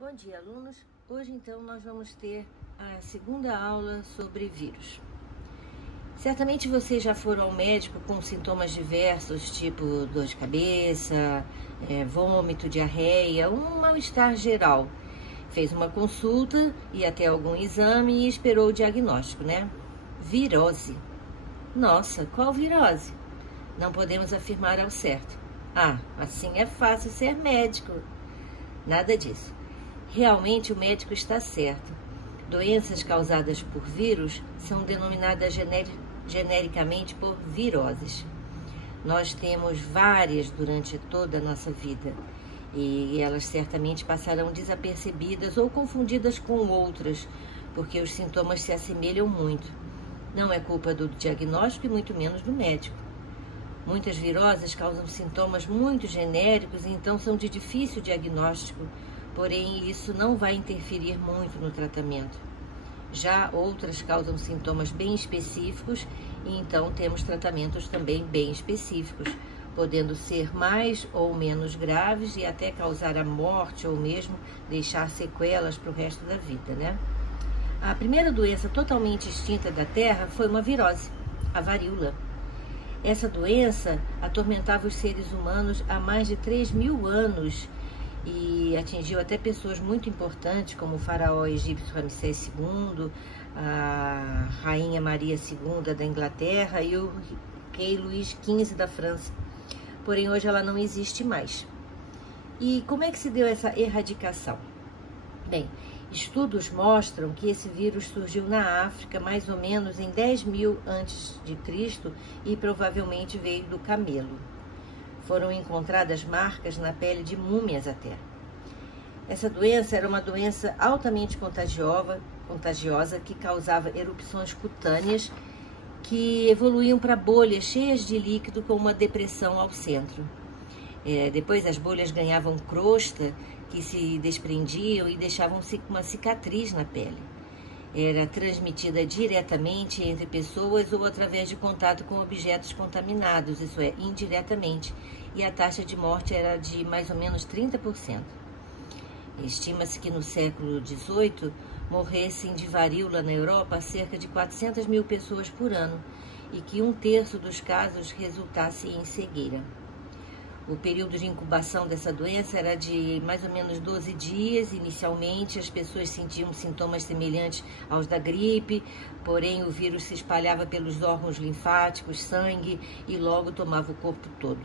Bom dia, alunos! Hoje, então, nós vamos ter a segunda aula sobre vírus. Certamente vocês já foram ao médico com sintomas diversos, tipo dor de cabeça, vômito, diarreia, um mal-estar geral. Fez uma consulta e até algum exame e esperou o diagnóstico, né? Virose. Nossa, qual virose? Não podemos afirmar ao certo. Ah, assim é fácil ser médico. Nada disso. Realmente o médico está certo. Doenças causadas por vírus são denominadas genericamente por viroses. Nós temos várias durante toda a nossa vida e elas certamente passarão desapercebidas ou confundidas com outras, porque os sintomas se assemelham muito. Não é culpa do diagnóstico e muito menos do médico. Muitas viroses causam sintomas muito genéricos e então são de difícil diagnóstico, porém isso não vai interferir muito no tratamento. Já outras causam sintomas bem específicos e então temos tratamentos também bem específicos, podendo ser mais ou menos graves e até causar a morte ou mesmo deixar sequelas para o resto da vida, né? A primeira doença totalmente extinta da Terra foi uma virose, a varíola. Essa doença atormentava os seres humanos há mais de 3.000 anos e atingiu até pessoas muito importantes, como o faraó egípcio Ramsés II, a rainha Maria II da Inglaterra e o rei Luís XV da França. Porém, hoje ela não existe mais. E como é que se deu essa erradicação? Bem, estudos mostram que esse vírus surgiu na África mais ou menos em 10.000 a.C. e provavelmente veio do camelo. Foram encontradas marcas na pele de múmias até. Essa doença era uma doença altamente contagiosa que causava erupções cutâneas que evoluíam para bolhas cheias de líquido com uma depressão ao centro. Depois as bolhas ganhavam crosta que se desprendiam e deixavam uma cicatriz na pele. Era transmitida diretamente entre pessoas ou através de contato com objetos contaminados, isso é, indiretamente, e a taxa de morte era de mais ou menos 30%. Estima-se que no século XVIII morressem de varíola na Europa cerca de 400.000 pessoas por ano e que 1/3 dos casos resultasse em cegueira. O período de incubação dessa doença era de mais ou menos 12 dias. Inicialmente, as pessoas sentiam sintomas semelhantes aos da gripe, porém o vírus se espalhava pelos órgãos linfáticos, sangue e logo tomava o corpo todo.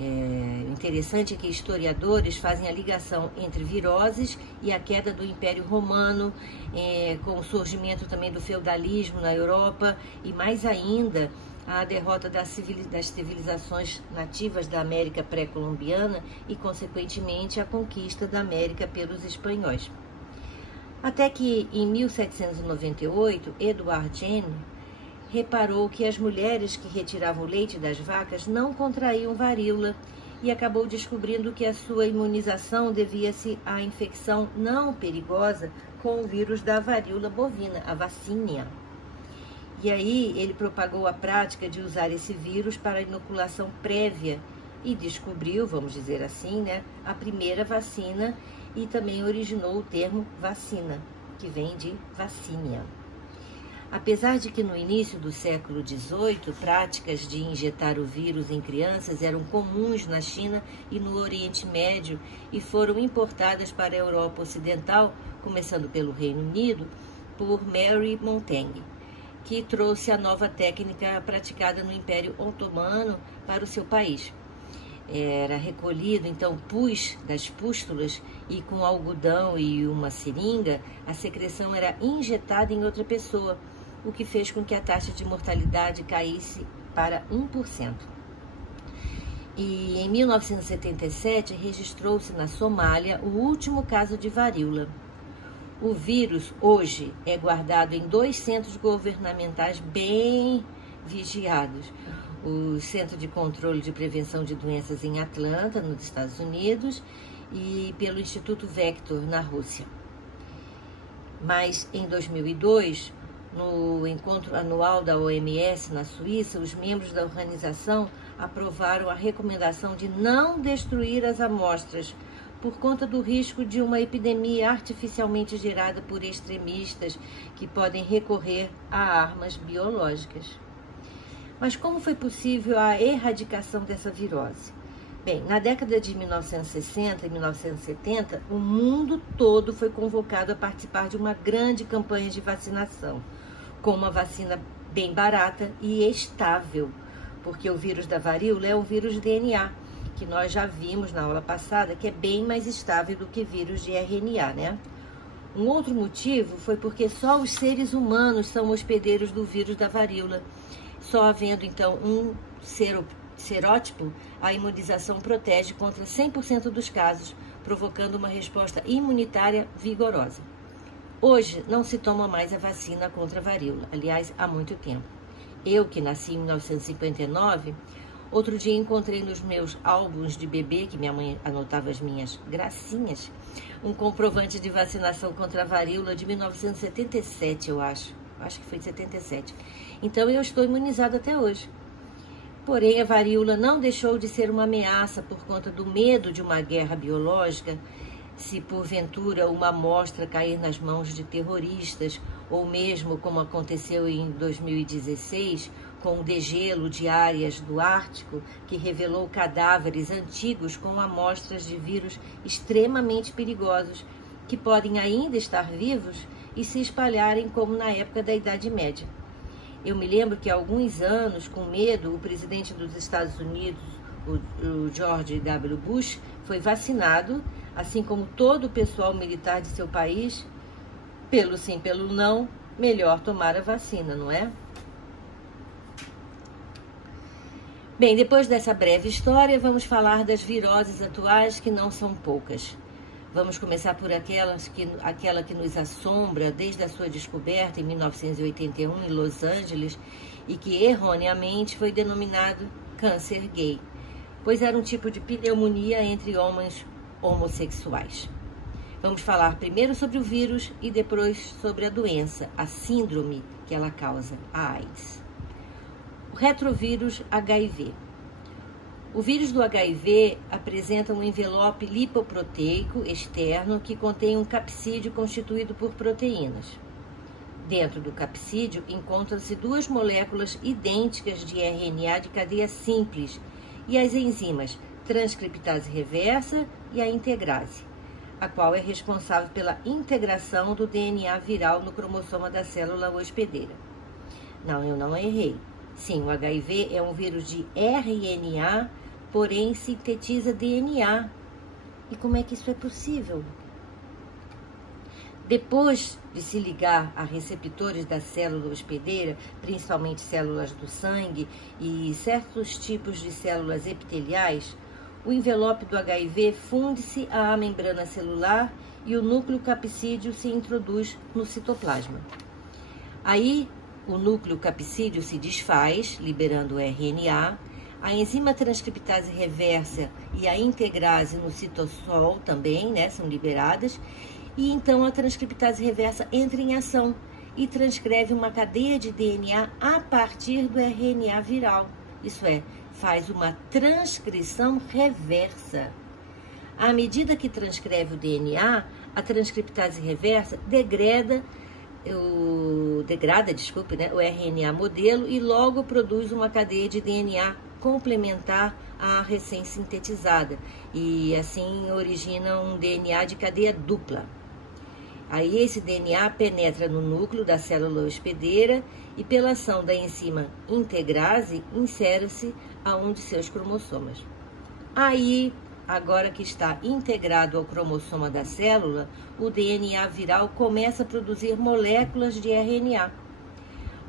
O interessante é que historiadores fazem a ligação entre viroses e a queda do Império Romano, com o surgimento também do feudalismo na Europa e mais ainda a derrota das civilizações nativas da América pré-colombiana e, consequentemente, a conquista da América pelos espanhóis. Até que, em 1798, Edward Jenner reparou que as mulheres que retiravam o leite das vacas não contraíam varíola e acabou descobrindo que a sua imunização devia-se à infecção não perigosa com o vírus da varíola bovina, a vacínia. E aí ele propagou a prática de usar esse vírus para inoculação prévia e descobriu, vamos dizer assim, né, a primeira vacina e também originou o termo vacina, que vem de vacínia. Apesar de que no início do século XVIII, práticas de injetar o vírus em crianças eram comuns na China e no Oriente Médio e foram importadas para a Europa Ocidental, começando pelo Reino Unido, por Mary Montaigne, que trouxe a nova técnica praticada no Império Otomano para o seu país. Era recolhido, então, pus das pústulas e com algodão e uma seringa, a secreção era injetada em outra pessoa, o que fez com que a taxa de mortalidade caísse para 1%. E em 1977 registrou-se na Somália o último caso de varíola. O vírus hoje é guardado em 2 centros governamentais bem vigiados. O Centro de Controle de Prevenção de Doenças em Atlanta, nos Estados Unidos, e pelo Instituto Vector, na Rússia. Mas em 2002, no encontro anual da OMS na Suíça, os membros da organização aprovaram a recomendação de não destruir as amostras, por conta do risco de uma epidemia artificialmente gerada por extremistas que podem recorrer a armas biológicas. Mas como foi possível a erradicação dessa virose? Bem, na década de 1960 e 1970, o mundo todo foi convocado a participar de uma grande campanha de vacinação, com uma vacina bem barata e estável, porque o vírus da varíola é um vírus de DNA, que nós já vimos na aula passada, que é bem mais estável do que vírus de RNA, né? Um outro motivo foi porque só os seres humanos são hospedeiros do vírus da varíola. Só havendo, então, um serótipo, a imunização protege contra 100% dos casos, provocando uma resposta imunitária vigorosa. Hoje, não se toma mais a vacina contra a varíola, aliás, há muito tempo. Eu, que nasci em 1959, outro dia encontrei nos meus álbuns de bebê, que minha mãe anotava as minhas gracinhas, um comprovante de vacinação contra a varíola de 1977, eu acho. Acho que foi de 77. Então, eu estou imunizada até hoje. Porém, a varíola não deixou de ser uma ameaça por conta do medo de uma guerra biológica, se porventura uma amostra cair nas mãos de terroristas, ou mesmo como aconteceu em 2016, com o degelo de áreas do Ártico, que revelou cadáveres antigos com amostras de vírus extremamente perigosos, que podem ainda estar vivos e se espalharem como na época da Idade Média. Eu me lembro que há alguns anos, com medo, o presidente dos Estados Unidos, o George W. Bush, foi vacinado, assim como todo o pessoal militar de seu país. Pelo sim, pelo não, melhor tomar a vacina, não é? Bem, depois dessa breve história, vamos falar das viroses atuais, que não são poucas. Vamos começar por aquela que nos assombra desde a sua descoberta em 1981 em Los Angeles e que erroneamente foi denominado câncer gay, pois era um tipo de pneumonia entre homens homossexuais. Vamos falar primeiro sobre o vírus e depois sobre a doença, a síndrome que ela causa, a AIDS. O retrovírus HIV. O vírus do HIV apresenta um envelope lipoproteico externo que contém um capsídeo constituído por proteínas. Dentro do capsídeo encontram-se duas moléculas idênticas de RNA de cadeia simples e as enzimas transcriptase reversa e a integrase, a qual é responsável pela integração do DNA viral no cromossoma da célula hospedeira. Não, eu não errei. Sim, o HIV é um vírus de RNA, porém sintetiza DNA. E como é que isso é possível? Depois de se ligar a receptores da célula hospedeira, principalmente células do sangue e certos tipos de células epiteliais, o envelope do HIV funde-se à membrana celular e o núcleo capsídeo se introduz no citoplasma. Aí, o núcleo capsídeo se desfaz, liberando o RNA, a enzima transcriptase reversa e a integrase no citossol também, né, são liberadas, e então a transcriptase reversa entra em ação e transcreve uma cadeia de DNA a partir do RNA viral, isso é, faz uma transcrição reversa. À medida que transcreve o DNA, a transcriptase reversa degrada o RNA modelo e logo produz uma cadeia de DNA complementar à recém-sintetizada e assim origina um DNA de cadeia dupla. Aí esse DNA penetra no núcleo da célula hospedeira e pela ação da enzima integrase insere-se a um de seus cromossomas. Aí, agora que está integrado ao cromossoma da célula, o DNA viral começa a produzir moléculas de RNA.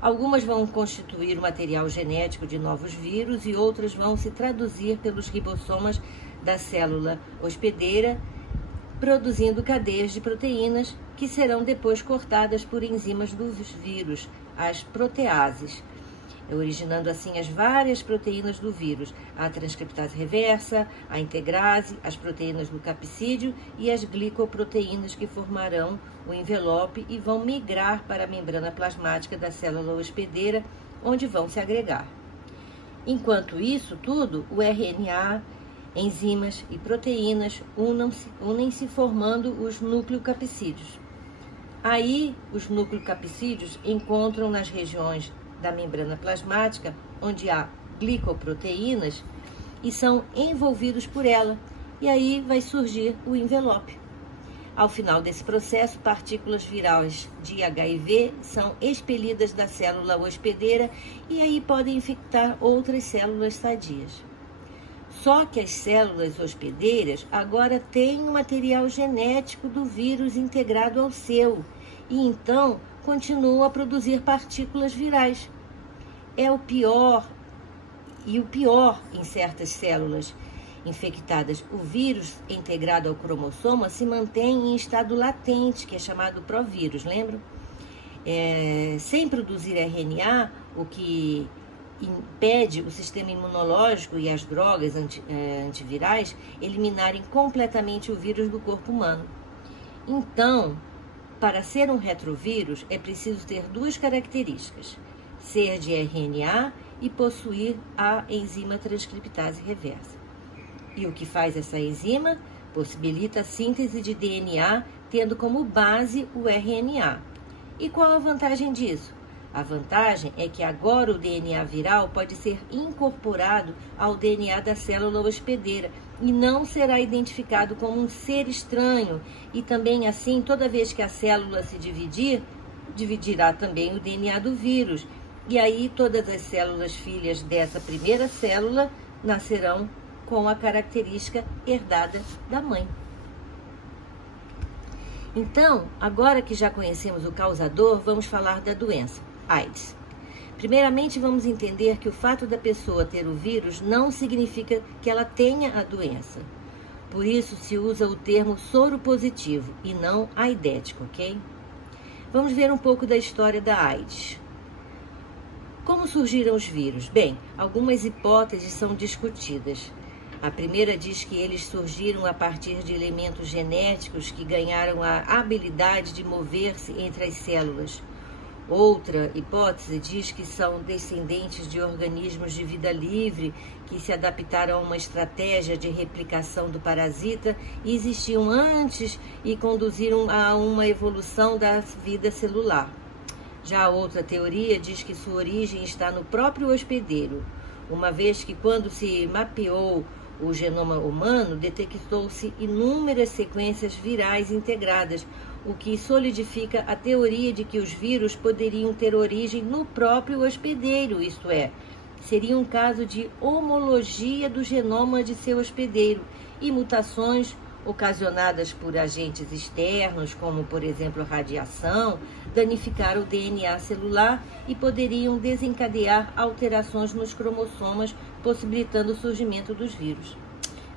Algumas vão constituir o material genético de novos vírus e outras vão se traduzir pelos ribossomas da célula hospedeira, produzindo cadeias de proteínas que serão depois cortadas por enzimas dos vírus, as proteases, originando assim as várias proteínas do vírus, a transcriptase reversa, a integrase, as proteínas do capsídeo e as glicoproteínas que formarão o envelope e vão migrar para a membrana plasmática da célula hospedeira, onde vão se agregar. Enquanto isso tudo, o RNA Enzimas e proteínas unem-se formando os nucleocapsídeos. Aí, os nucleocapsídeos encontram nas regiões da membrana plasmática, onde há glicoproteínas, e são envolvidos por ela. E aí vai surgir o envelope. Ao final desse processo, partículas virais de HIV são expelidas da célula hospedeira e aí podem infectar outras células sadias. Só que as células hospedeiras agora têm o material genético do vírus integrado ao seu e então continuam a produzir partículas virais. É o pior em certas células infectadas. O vírus integrado ao cromossoma se mantém em estado latente, que é chamado provírus, lembram? Sem produzir RNA, o que impede o sistema imunológico e as drogas antivirais eliminarem completamente o vírus do corpo humano. Então, para ser um retrovírus, é preciso ter duas características: ser de RNA e possuir a enzima transcriptase reversa. E o que faz essa enzima? Possibilita a síntese de DNA, tendo como base o RNA. E qual a vantagem disso? A vantagem é que agora o DNA viral pode ser incorporado ao DNA da célula hospedeira e não será identificado como um ser estranho. E também assim, toda vez que a célula se dividir, dividirá também o DNA do vírus. E aí todas as células filhas dessa primeira célula nascerão com a característica herdada da mãe. Então, agora que já conhecemos o causador, vamos falar da doença, AIDS. Primeiramente, vamos entender que o fato da pessoa ter o vírus não significa que ela tenha a doença. Por isso, se usa o termo soropositivo e não aidético, ok? Vamos ver um pouco da história da AIDS. Como surgiram os vírus? Bem, algumas hipóteses são discutidas. A primeira diz que eles surgiram a partir de elementos genéticos que ganharam a habilidade de mover-se entre as células. Outra hipótese diz que são descendentes de organismos de vida livre que se adaptaram a uma estratégia de replicação do parasita e existiam antes e conduziram a uma evolução da vida celular. Já a outra teoria diz que sua origem está no próprio hospedeiro, uma vez que quando se mapeou o genoma humano, detectou-se inúmeras sequências virais integradas, o que solidifica a teoria de que os vírus poderiam ter origem no próprio hospedeiro, isto é, seria um caso de homologia do genoma de seu hospedeiro e mutações ocasionadas por agentes externos, como, por exemplo, radiação, danificaram o DNA celular e poderiam desencadear alterações nos cromossomas, possibilitando o surgimento dos vírus.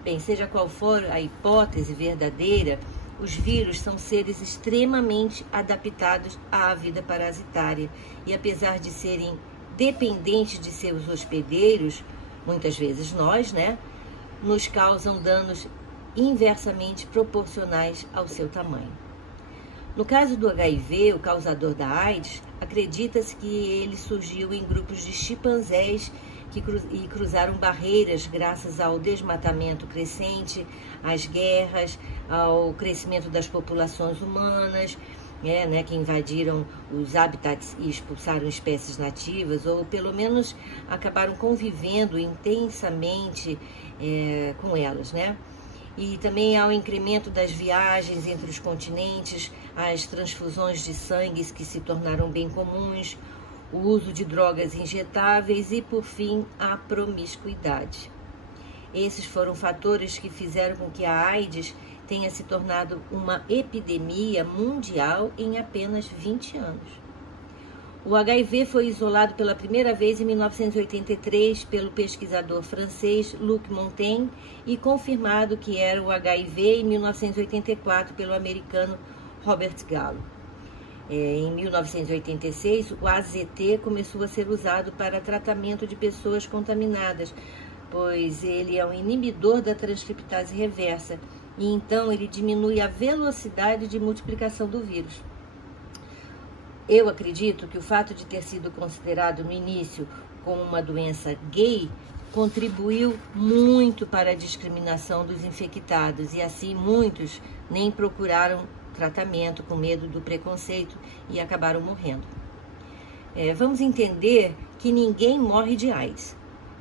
Bem, seja qual for a hipótese verdadeira, os vírus são seres extremamente adaptados à vida parasitária e, apesar de serem dependentes de seus hospedeiros, muitas vezes nós, nos causam danos inversamente proporcionais ao seu tamanho. No caso do HIV, o causador da AIDS, acredita-se que ele surgiu em grupos de chimpanzés que cruzaram barreiras graças ao desmatamento crescente, às guerras, ao crescimento das populações humanas, que invadiram os habitats e expulsaram espécies nativas, ou pelo menos acabaram convivendo intensamente com elas, E também ao incremento das viagens entre os continentes, as transfusões de sangue que se tornaram bem comuns, o uso de drogas injetáveis e, por fim, a promiscuidade. Esses foram fatores que fizeram com que a AIDS tenha se tornado uma epidemia mundial em apenas 20 anos. O HIV foi isolado pela primeira vez em 1983 pelo pesquisador francês Luc Montaigne e confirmado que era o HIV em 1984 pelo americano Robert Gallo. Em 1986, o AZT começou a ser usado para tratamento de pessoas contaminadas, pois ele é um inibidor da transcriptase reversa e então ele diminui a velocidade de multiplicação do vírus. Eu acredito que o fato de ter sido considerado no início como uma doença gay contribuiu muito para a discriminação dos infectados e assim muitos nem procuraram tratamento com medo do preconceito e acabaram morrendo. Vamos entender que ninguém morre de AIDS.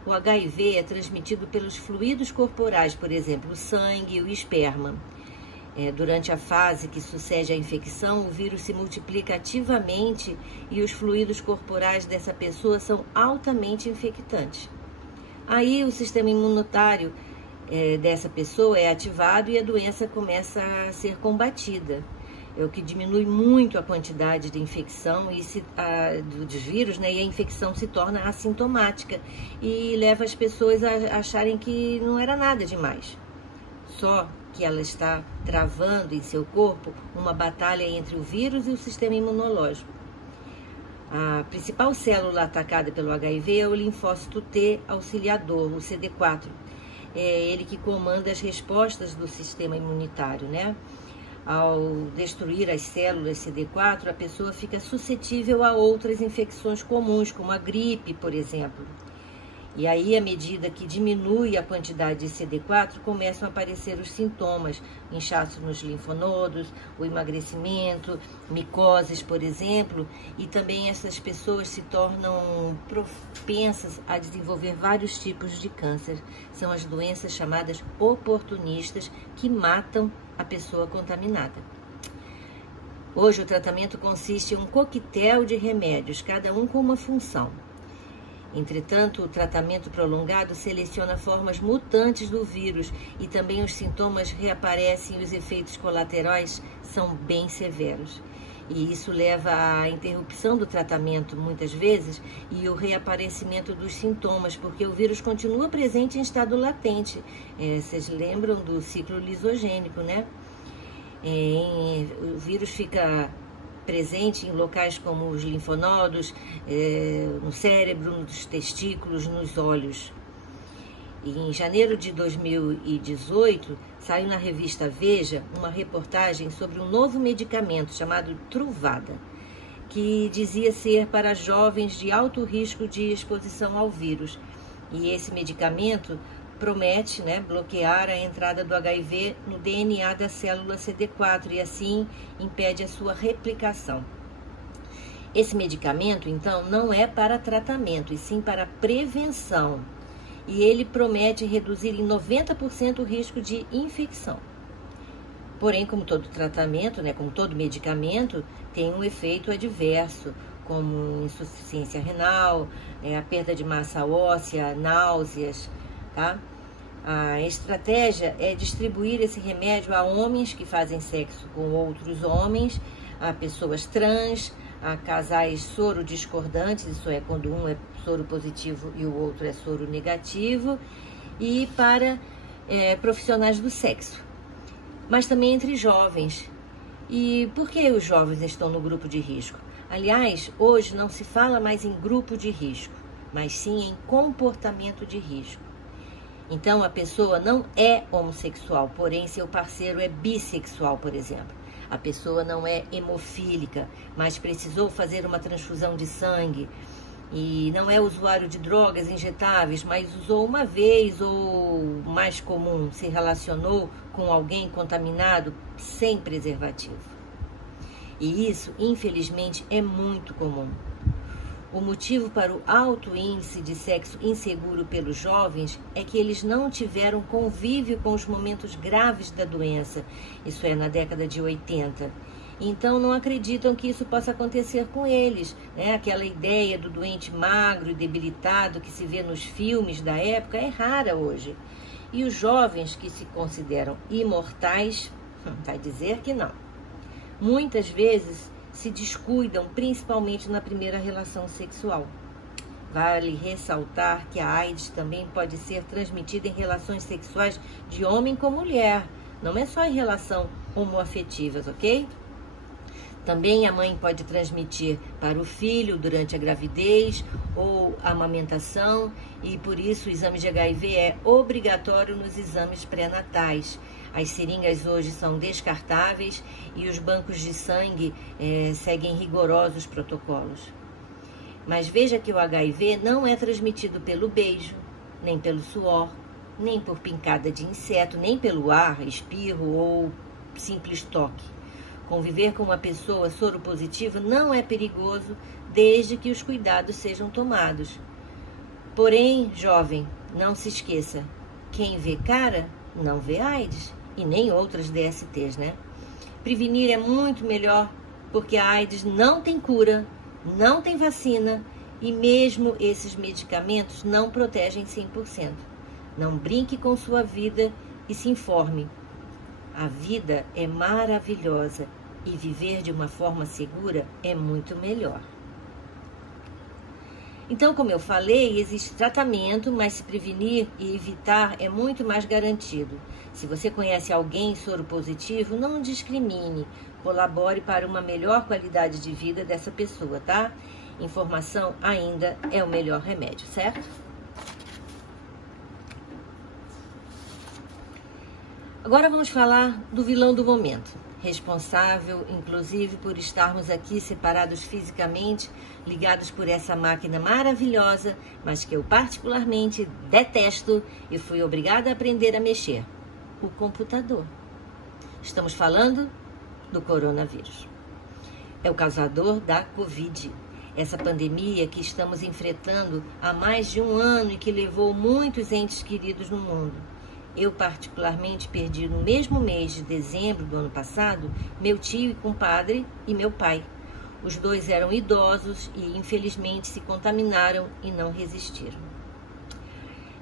O HIV é transmitido pelos fluidos corporais, por exemplo, o sangue e o esperma. Durante a fase que sucede à infecção, o vírus se multiplica ativamente e os fluidos corporais dessa pessoa são altamente infectantes. Aí o sistema imunitário dessa pessoa é ativado e a doença começa a ser combatida. O que diminui muito a quantidade de infecção dos vírus, né? E a infecção se torna assintomática e leva as pessoas a acharem que não era nada demais. Só que ela está travando em seu corpo uma batalha entre o vírus e o sistema imunológico. A principal célula atacada pelo HIV é o linfócito T auxiliador, o CD4. É ele que comanda as respostas do sistema imunitário, né? Ao destruir as células CD4, a pessoa fica suscetível a outras infecções comuns, como a gripe, por exemplo. E aí, à medida que diminui a quantidade de CD4, começam a aparecer os sintomas, inchaço nos linfonodos, o emagrecimento, micoses, por exemplo, e também essas pessoas se tornam propensas a desenvolver vários tipos de câncer. São as doenças chamadas oportunistas que matam a pessoa contaminada. Hoje, o tratamento consiste em um coquetel de remédios, cada um com uma função. Entretanto, o tratamento prolongado seleciona formas mutantes do vírus e também os sintomas reaparecem e os efeitos colaterais são bem severos. E isso leva à interrupção do tratamento, muitas vezes, e o reaparecimento dos sintomas, porque o vírus continua presente em estado latente. Vocês lembram do ciclo lisogênico, né? O vírus fica presente em locais como os linfonodos, no cérebro, nos testículos, nos olhos. E em janeiro de 2018, saiu na revista Veja uma reportagem sobre um novo medicamento chamado Truvada, que dizia ser para jovens de alto risco de exposição ao vírus. E esse medicamento promete, bloquear a entrada do HIV no DNA da célula CD4 e assim impede a sua replicação. Esse medicamento, então, não é para tratamento, e sim para prevenção. E ele promete reduzir em 90% o risco de infecção. Porém, como todo tratamento, como todo medicamento, tem um efeito adverso, como insuficiência renal, a perda de massa óssea, náuseas, tá? A estratégia é distribuir esse remédio a homens que fazem sexo com outros homens, a pessoas trans, a casais soro discordantes, isso é quando um é soro positivo e o outro é soro negativo, e para profissionais do sexo, mas também entre jovens. E por que os jovens estão no grupo de risco? Aliás, hoje não se fala mais em grupo de risco, mas sim em comportamento de risco. Então, a pessoa não é homossexual, porém seu parceiro é bissexual, por exemplo. A pessoa não é hemofílica, mas precisou fazer uma transfusão de sangue. E não é usuário de drogas injetáveis, mas usou uma vez ou, mais comum, se relacionou com alguém contaminado sem preservativo. E isso, infelizmente, é muito comum. O motivo para o alto índice de sexo inseguro pelos jovens é que eles não tiveram convívio com os momentos graves da doença, isso é, na década de 80. Então não acreditam que isso possa acontecer com eles, Aquela ideia do doente magro e debilitado que se vê nos filmes da época é rara hoje. E os jovens que se consideram imortais, vai dizer que não. Muitas vezes se descuidam, principalmente na primeira relação sexual. Vale ressaltar que a AIDS também pode ser transmitida em relações sexuais de homem com mulher, não é só em relação homoafetivas, ok? Também a mãe pode transmitir para o filho durante a gravidez ou a amamentação, e por isso o exame de HIV é obrigatório nos exames pré-natais. As seringas hoje são descartáveis e os bancos de sangue seguem rigorosos protocolos. Mas veja que o HIV não é transmitido pelo beijo, nem pelo suor, nem por pincada de inseto, nem pelo ar, espirro ou simples toque. Conviver com uma pessoa soropositiva não é perigoso desde que os cuidados sejam tomados. Porém, jovem, não se esqueça, quem vê cara não vê AIDS e nem outras DSTs, né? Prevenir é muito melhor porque a AIDS não tem cura, não tem vacina e mesmo esses medicamentos não protegem 100%. Não brinque com sua vida e se informe. A vida é maravilhosa e viver de uma forma segura é muito melhor. Então, como eu falei, existe tratamento, mas se prevenir e evitar é muito mais garantido. Se você conhece alguém soropositivo, não discrimine, colabore para uma melhor qualidade de vida dessa pessoa, tá? Informação ainda é o melhor remédio, certo? Agora vamos falar do vilão do momento, responsável, inclusive, por estarmos aqui separados fisicamente, ligados por essa máquina maravilhosa, mas que eu particularmente detesto e fui obrigada a aprender a mexer, o computador. Estamos falando do coronavírus. É o causador da Covid, essa pandemia que estamos enfrentando há mais de um ano e que levou muitos entes queridos no mundo. Eu, particularmente, perdi no mesmo mês de dezembro do ano passado meu tio e compadre e meu pai. Os dois eram idosos e, infelizmente, se contaminaram e não resistiram.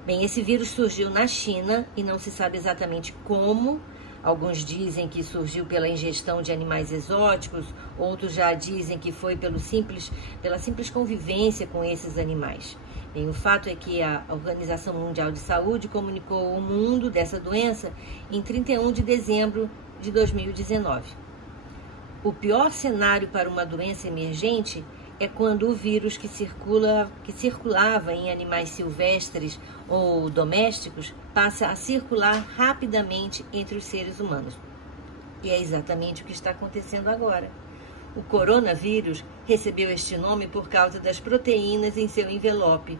Bem, esse vírus surgiu na China e não se sabe exatamente como. Alguns dizem que surgiu pela ingestão de animais exóticos, outros já dizem que foi pela simples convivência com esses animais. Bem, o fato é que a Organização Mundial de Saúde comunicou ao mundo dessa doença em 31 de dezembro de 2019. O pior cenário para uma doença emergente é quando o vírus que circulava em animais silvestres ou domésticos passa a circular rapidamente entre os seres humanos. E é exatamente o que está acontecendo agora. O coronavírus recebeu este nome por causa das proteínas em seu envelope.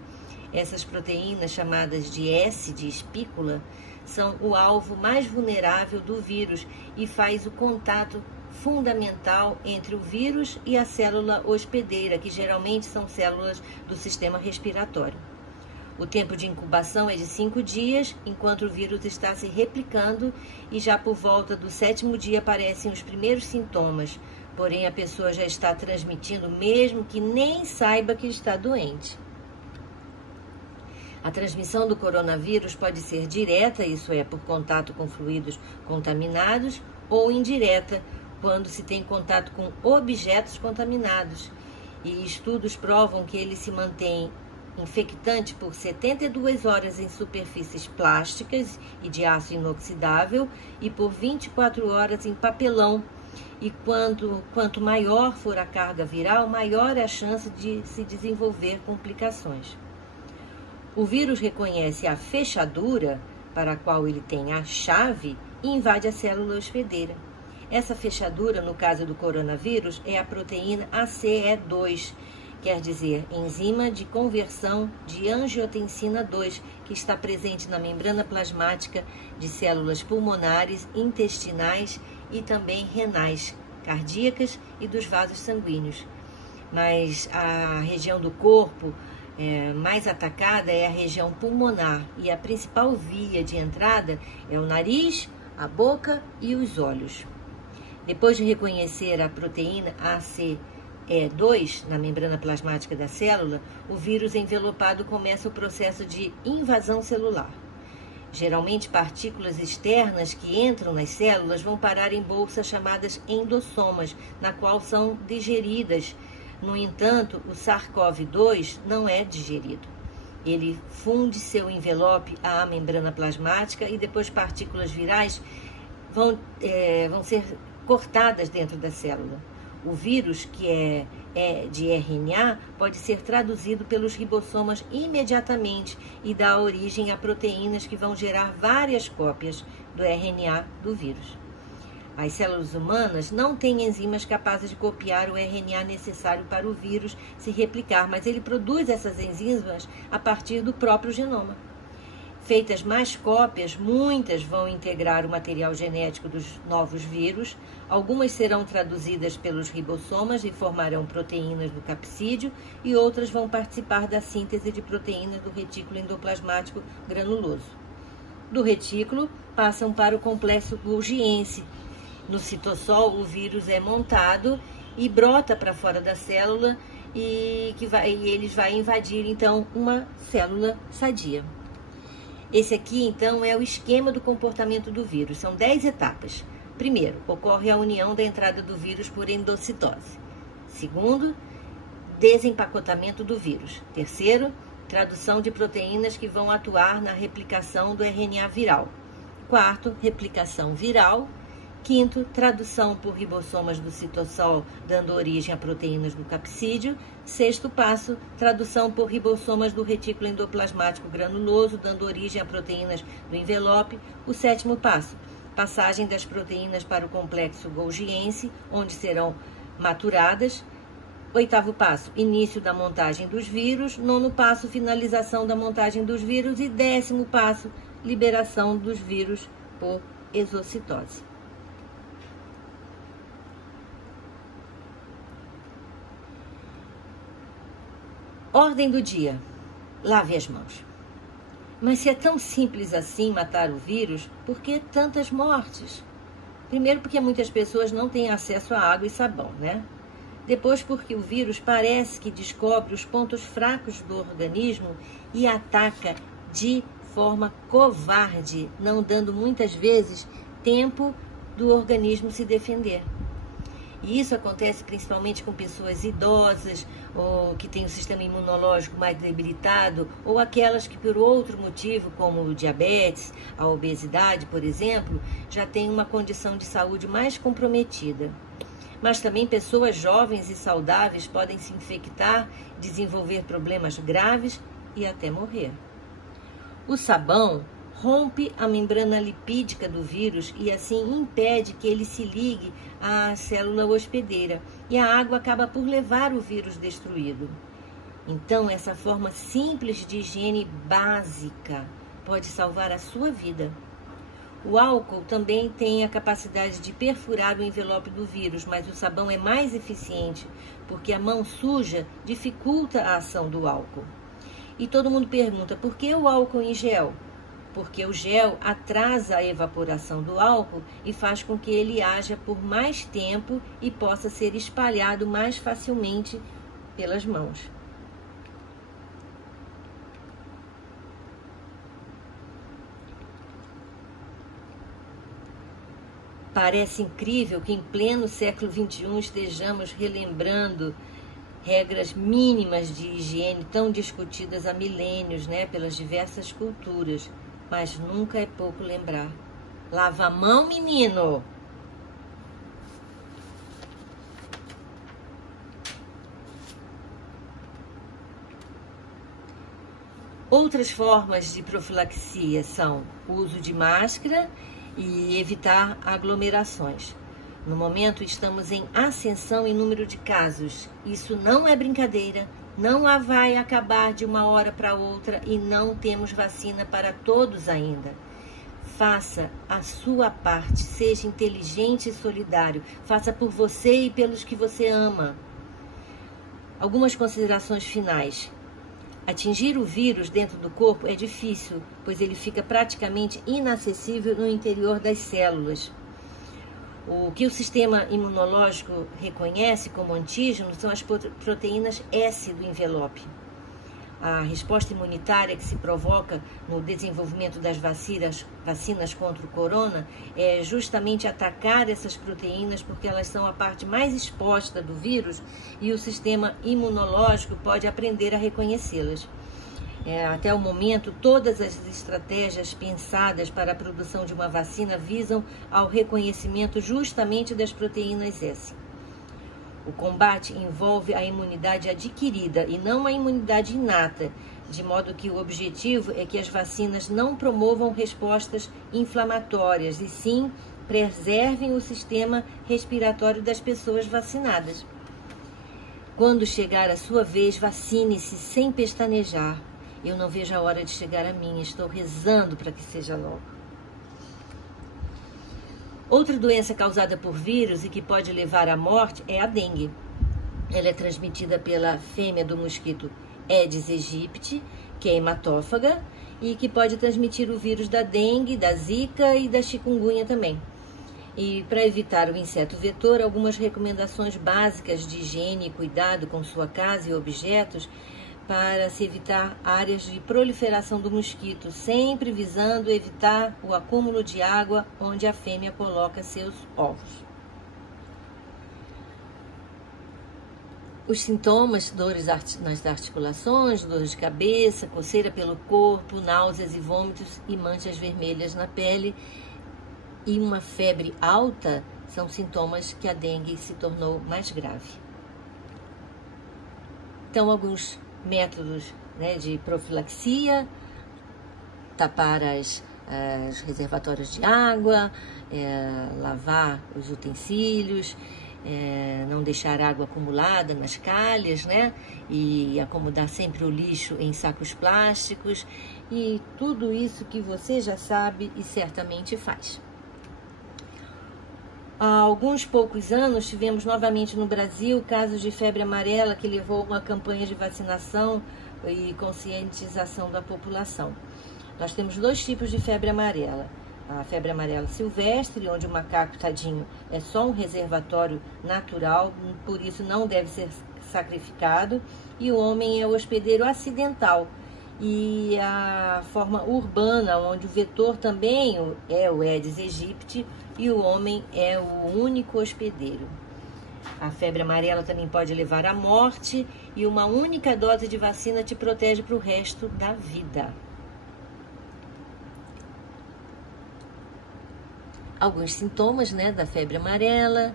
Essas proteínas, chamadas de S de espícula, são o alvo mais vulnerável do vírus e faz o contato fundamental entre o vírus e a célula hospedeira, que geralmente são células do sistema respiratório. O tempo de incubação é de 5 dias, enquanto o vírus está se replicando e já por volta do 7º dia aparecem os primeiros sintomas. Porém, a pessoa já está transmitindo mesmo que nem saiba que está doente. A transmissão do coronavírus pode ser direta, isso é, por contato com fluidos contaminados, ou indireta, quando se tem contato com objetos contaminados. E estudos provam que ele se mantém infectante por 72 horas em superfícies plásticas e de aço inoxidável e por 24 horas em papelão. E quanto maior for a carga viral, maior é a chance de se desenvolver complicações. O vírus reconhece a fechadura para a qual ele tem a chave e invade a célula hospedeira. Essa fechadura, no caso do coronavírus, é a proteína ACE2, quer dizer, enzima de conversão de angiotensina 2, que está presente na membrana plasmática de células pulmonares, intestinais e também renais, cardíacas e dos vasos sanguíneos. Mas a região do corpo mais atacada é a região pulmonar e a principal via de entrada é o nariz, a boca e os olhos. Depois de reconhecer a proteína ACE2 na membrana plasmática da célula, o vírus envelopado começa o processo de invasão celular. Geralmente, partículas externas que entram nas células vão parar em bolsas chamadas endossomas, na qual são digeridas. No entanto, o SARS-CoV-2 não é digerido. Ele funde seu envelope à membrana plasmática e depois partículas virais vão ser cortadas dentro da célula. O vírus, que é de RNA, pode ser traduzido pelos ribossomas imediatamente e dá origem a proteínas que vão gerar várias cópias do RNA do vírus. As células humanas não têm enzimas capazes de copiar o RNA necessário para o vírus se replicar, mas ele produz essas enzimas a partir do próprio genoma. Feitas mais cópias, muitas vão integrar o material genético dos novos vírus, algumas serão traduzidas pelos ribossomas e formarão proteínas do capsídeo, e outras vão participar da síntese de proteínas do retículo endoplasmático granuloso. Do retículo, passam para o complexo golgiense. No citossol, o vírus é montado e brota para fora da célula e ele vai invadir, então, uma célula sadia. Esse aqui, então, é o esquema do comportamento do vírus. São 10 etapas. Primeiro, ocorre a união da entrada do vírus por endocitose. Segundo, desempacotamento do vírus. Terceiro, tradução de proteínas que vão atuar na replicação do RNA viral. Quarto, replicação viral. Quinto, tradução por ribossomas do citossol, dando origem a proteínas do capsídeo. Sexto passo, tradução por ribossomas do retículo endoplasmático granuloso, dando origem a proteínas do envelope. O sétimo passo, passagem das proteínas para o complexo golgiense, onde serão maturadas. Oitavo passo, início da montagem dos vírus. Nono passo, finalização da montagem dos vírus. E 10º passo, liberação dos vírus por exocitose. Ordem do dia: lave as mãos. Mas se é tão simples assim matar o vírus, por que tantas mortes? Primeiro, porque muitas pessoas não têm acesso a água e sabão, né? Depois, porque o vírus parece que descobre os pontos fracos do organismo e ataca de forma covarde, não dando muitas vezes tempo do organismo se defender. E isso acontece principalmente com pessoas idosas, ou que têm o sistema imunológico mais debilitado, ou aquelas que por outro motivo, como o diabetes, a obesidade, por exemplo, já têm uma condição de saúde mais comprometida. Mas também pessoas jovens e saudáveis podem se infectar, desenvolver problemas graves e até morrer. O sabão rompe a membrana lipídica do vírus e assim impede que ele se ligue à célula hospedeira, e a água acaba por levar o vírus destruído. Então, essa forma simples de higiene básica pode salvar a sua vida. O álcool também tem a capacidade de perfurar o envelope do vírus, mas o sabão é mais eficiente, porque a mão suja dificulta a ação do álcool. E todo mundo pergunta, por que o álcool em gel? Porque o gel atrasa a evaporação do álcool e faz com que ele haja por mais tempo e possa ser espalhado mais facilmente pelas mãos. Parece incrível que em pleno século XXI estejamos relembrando regras mínimas de higiene tão discutidas há milênios, né, pelas diversas culturas. Mas nunca é pouco lembrar. Lava a mão, menino! Outras formas de profilaxia são o uso de máscara e evitar aglomerações. No momento, estamos em ascensão em número de casos. Isso não é brincadeira. Não vai acabar de uma hora para outra e não temos vacina para todos ainda. Faça a sua parte, seja inteligente e solidário. Faça por você e pelos que você ama. Algumas considerações finais. Atingir o vírus dentro do corpo é difícil, pois ele fica praticamente inacessível no interior das células. O que o sistema imunológico reconhece como antígeno são as proteínas S do envelope. A resposta imunitária que se provoca no desenvolvimento das vacinas contra o corona é justamente atacar essas proteínas, porque elas são a parte mais exposta do vírus e o sistema imunológico pode aprender a reconhecê-las. Até o momento, todas as estratégias pensadas para a produção de uma vacina visam ao reconhecimento justamente das proteínas S. O combate envolve a imunidade adquirida e não a imunidade inata, de modo que o objetivo é que as vacinas não promovam respostas inflamatórias e sim preservem o sistema respiratório das pessoas vacinadas. Quando chegar a sua vez, vacine-se sem pestanejar. Eu não vejo a hora de chegar a minha, estou rezando para que seja logo. Outra doença causada por vírus e que pode levar à morte é a dengue. Ela é transmitida pela fêmea do mosquito Aedes aegypti, que é hematófaga, e que pode transmitir o vírus da dengue, da zika e da chikungunya também. E para evitar o inseto vetor, algumas recomendações básicas de higiene e cuidado com sua casa e objetos para se evitar áreas de proliferação do mosquito, sempre visando evitar o acúmulo de água onde a fêmea coloca seus ovos. Os sintomas: dores nas articulações, dores de cabeça, coceira pelo corpo, náuseas e vômitos e manchas vermelhas na pele e uma febre alta são sintomas que a dengue se tornou mais grave. Então, alguns métodos, né, de profilaxia: tapar os reservatórios de água, lavar os utensílios, não deixar água acumulada nas calhas, né? E acomodar sempre o lixo em sacos plásticos e tudo isso que você já sabe e certamente faz. Há alguns poucos anos tivemos novamente no Brasil casos de febre amarela que levou a uma campanha de vacinação e conscientização da população. Nós temos dois tipos de febre amarela. A febre amarela silvestre, onde o macaco, tadinho, é só um reservatório natural, por isso não deve ser sacrificado. E o homem é o hospedeiro acidental. E a forma urbana, onde o vetor também é o Aedes aegypti e o homem é o único hospedeiro. A febre amarela também pode levar à morte e uma única dose de vacina te protege para o resto da vida. Alguns sintomas, né, da febre amarela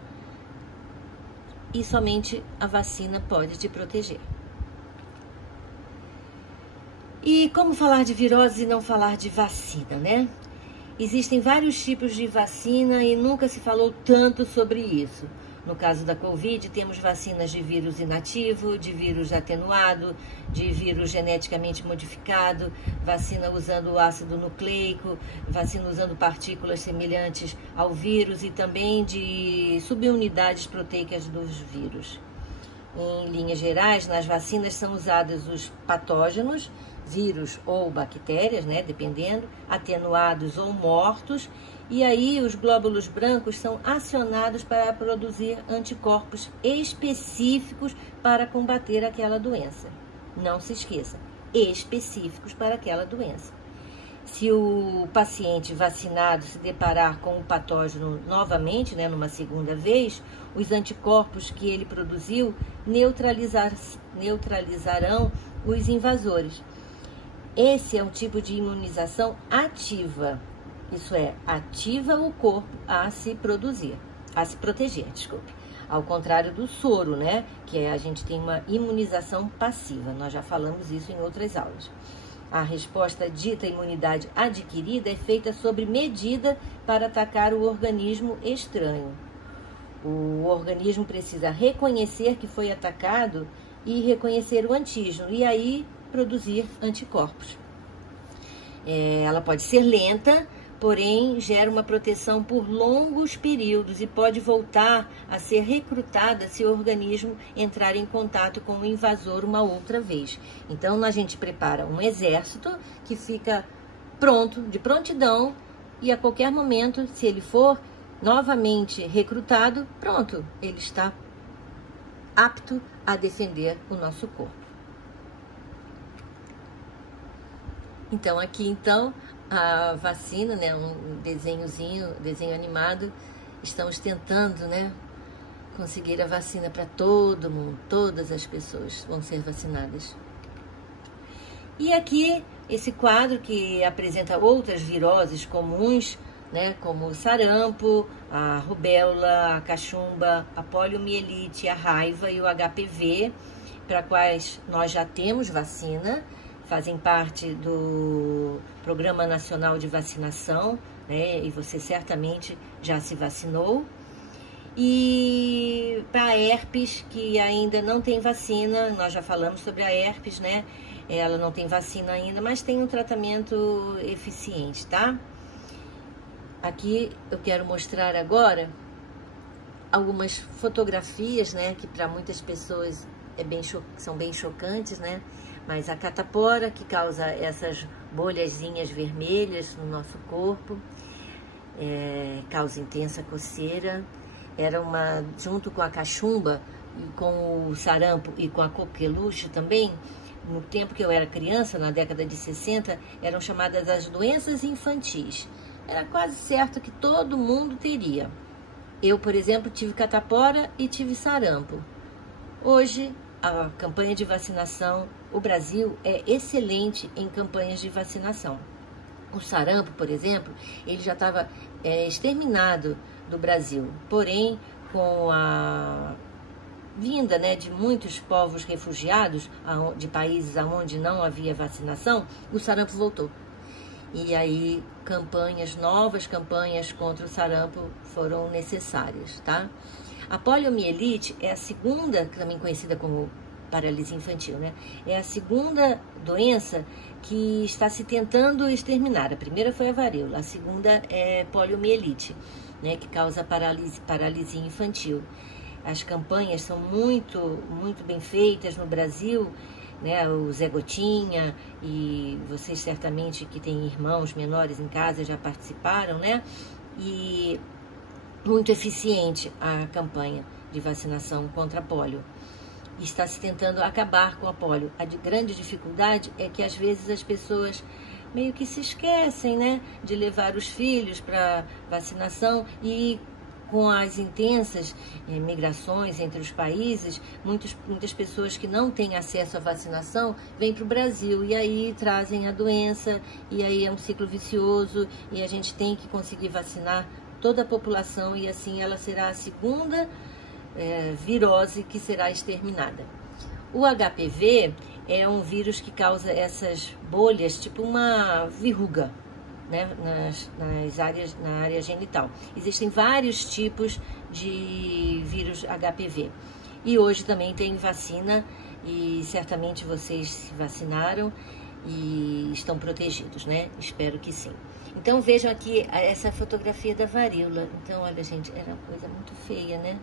e somente a vacina pode te proteger. E como falar de virose e não falar de vacina, né? Existem vários tipos de vacina e nunca se falou tanto sobre isso. No caso da Covid, temos vacinas de vírus inativo, de vírus atenuado, de vírus geneticamente modificado, vacina usando o ácido nucleico, vacina usando partículas semelhantes ao vírus e também de subunidades proteicas dos vírus. Em linhas gerais, nas vacinas são usados os patógenos, vírus ou bactérias, né, dependendo, atenuados ou mortos, e aí os glóbulos brancos são acionados para produzir anticorpos específicos para combater aquela doença. Não se esqueça, específicos para aquela doença. Se o paciente vacinado se deparar com o patógeno novamente, né, numa segunda vez, os anticorpos que ele produziu neutralizarão os invasores. Esse é um tipo de imunização ativa. Isso é, ativa o corpo a se proteger, Ao contrário do soro, né? Que a gente tem uma imunização passiva. Nós já falamos isso em outras aulas. A resposta dita imunidade adquirida é feita sob medida para atacar o organismo estranho. O organismo precisa reconhecer que foi atacado e reconhecer o antígeno, e aí produzir anticorpos. Ela pode ser lenta, porém gera uma proteção por longos períodos e pode voltar a ser recrutada se o organismo entrar em contato com o invasor uma outra vez. Então, a gente prepara um exército que fica pronto, de prontidão, e a qualquer momento, se ele for novamente recrutado, pronto, ele está apto a defender o nosso corpo. Então, aqui, a vacina, né, um desenho animado, estamos tentando, né, conseguir a vacina para todo mundo, todas as pessoas vão ser vacinadas. E aqui, esse quadro que apresenta outras viroses comuns, né, como o sarampo, a rubéola, a cachumba, a poliomielite, a raiva e o HPV, para quais nós já temos vacina, fazem parte do Programa Nacional de Vacinação, né? E você certamente já se vacinou. E para a herpes, que ainda não tem vacina. Nós já falamos sobre a herpes, né? Ela não tem vacina ainda, mas tem um tratamento eficiente, tá? Aqui eu quero mostrar agora algumas fotografias, né? Que para muitas pessoas são bem chocantes, né? Mas a catapora, que causa essas bolhazinhas vermelhas no nosso corpo, causa intensa coceira. Junto com a cachumba, e com o sarampo e com a coqueluche também, no tempo que eu era criança, na década de 60, eram chamadas as doenças infantis. Era quase certo que todo mundo teria. Eu, por exemplo, tive catapora e tive sarampo. Hoje, a campanha de vacinação, o Brasil é excelente em campanhas de vacinação. O sarampo, por exemplo, ele já estava exterminado do Brasil. Porém, com a vinda, né, de muitos povos refugiados de países onde não havia vacinação, o sarampo voltou. E aí novas campanhas contra o sarampo foram necessárias, tá? A poliomielite é a segunda, também conhecida como paralisia infantil, né? É a segunda doença que está se tentando exterminar. A primeira foi a varíola, a segunda é poliomielite, né, que causa paralisia infantil. As campanhas são muito, muito bem feitas no Brasil, né? O Zé Gotinha, e vocês certamente que têm irmãos menores em casa já participaram, né? E muito eficiente a campanha de vacinação contra a polio. Está se tentando acabar com a polio. A grande dificuldade é que às vezes as pessoas meio que se esquecem, né, de levar os filhos para vacinação, e com as intensas migrações entre os países, muitas pessoas que não têm acesso à vacinação vêm para o Brasil e aí trazem a doença, e aí é um ciclo vicioso, e a gente tem que conseguir vacinar toda a população, e assim ela será a segunda virose que será exterminada. O HPV é um vírus que causa essas bolhas, tipo uma verruga, né, na área genital. Existem vários tipos de vírus HPV. E hoje também tem vacina, e certamente vocês se vacinaram e estão protegidos, né? Espero que sim. Então vejam aqui essa fotografia da varíola. Então, olha, gente, era uma coisa muito feia, né?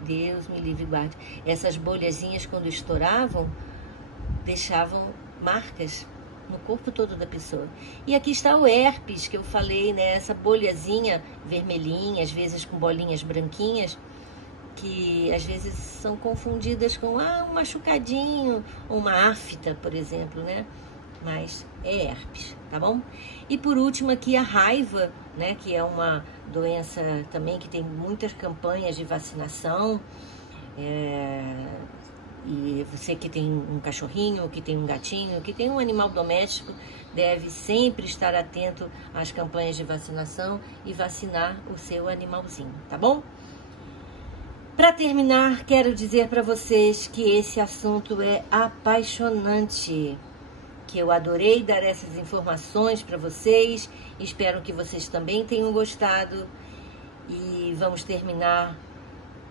Deus me livre e guarde. Essas bolhazinhas, quando estouravam, deixavam marcas no corpo todo da pessoa. E aqui está o herpes, que eu falei, né? Essa bolhazinha vermelhinha, às vezes com bolinhas branquinhas, que às vezes são confundidas com um machucadinho, ou uma afta, por exemplo, né? Mas é herpes, tá bom? E por último aqui a raiva, né? Que é uma doença também que tem muitas campanhas de vacinação. E você que tem um cachorrinho, que tem um gatinho, que tem um animal doméstico, deve sempre estar atento às campanhas de vacinação e vacinar o seu animalzinho, tá bom? Para terminar, quero dizer para vocês que esse assunto é apaixonante, que eu adorei dar essas informações para vocês, espero que vocês também tenham gostado, e vamos terminar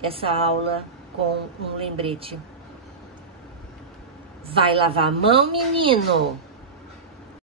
essa aula com um lembrete. Vai lavar a mão, menino?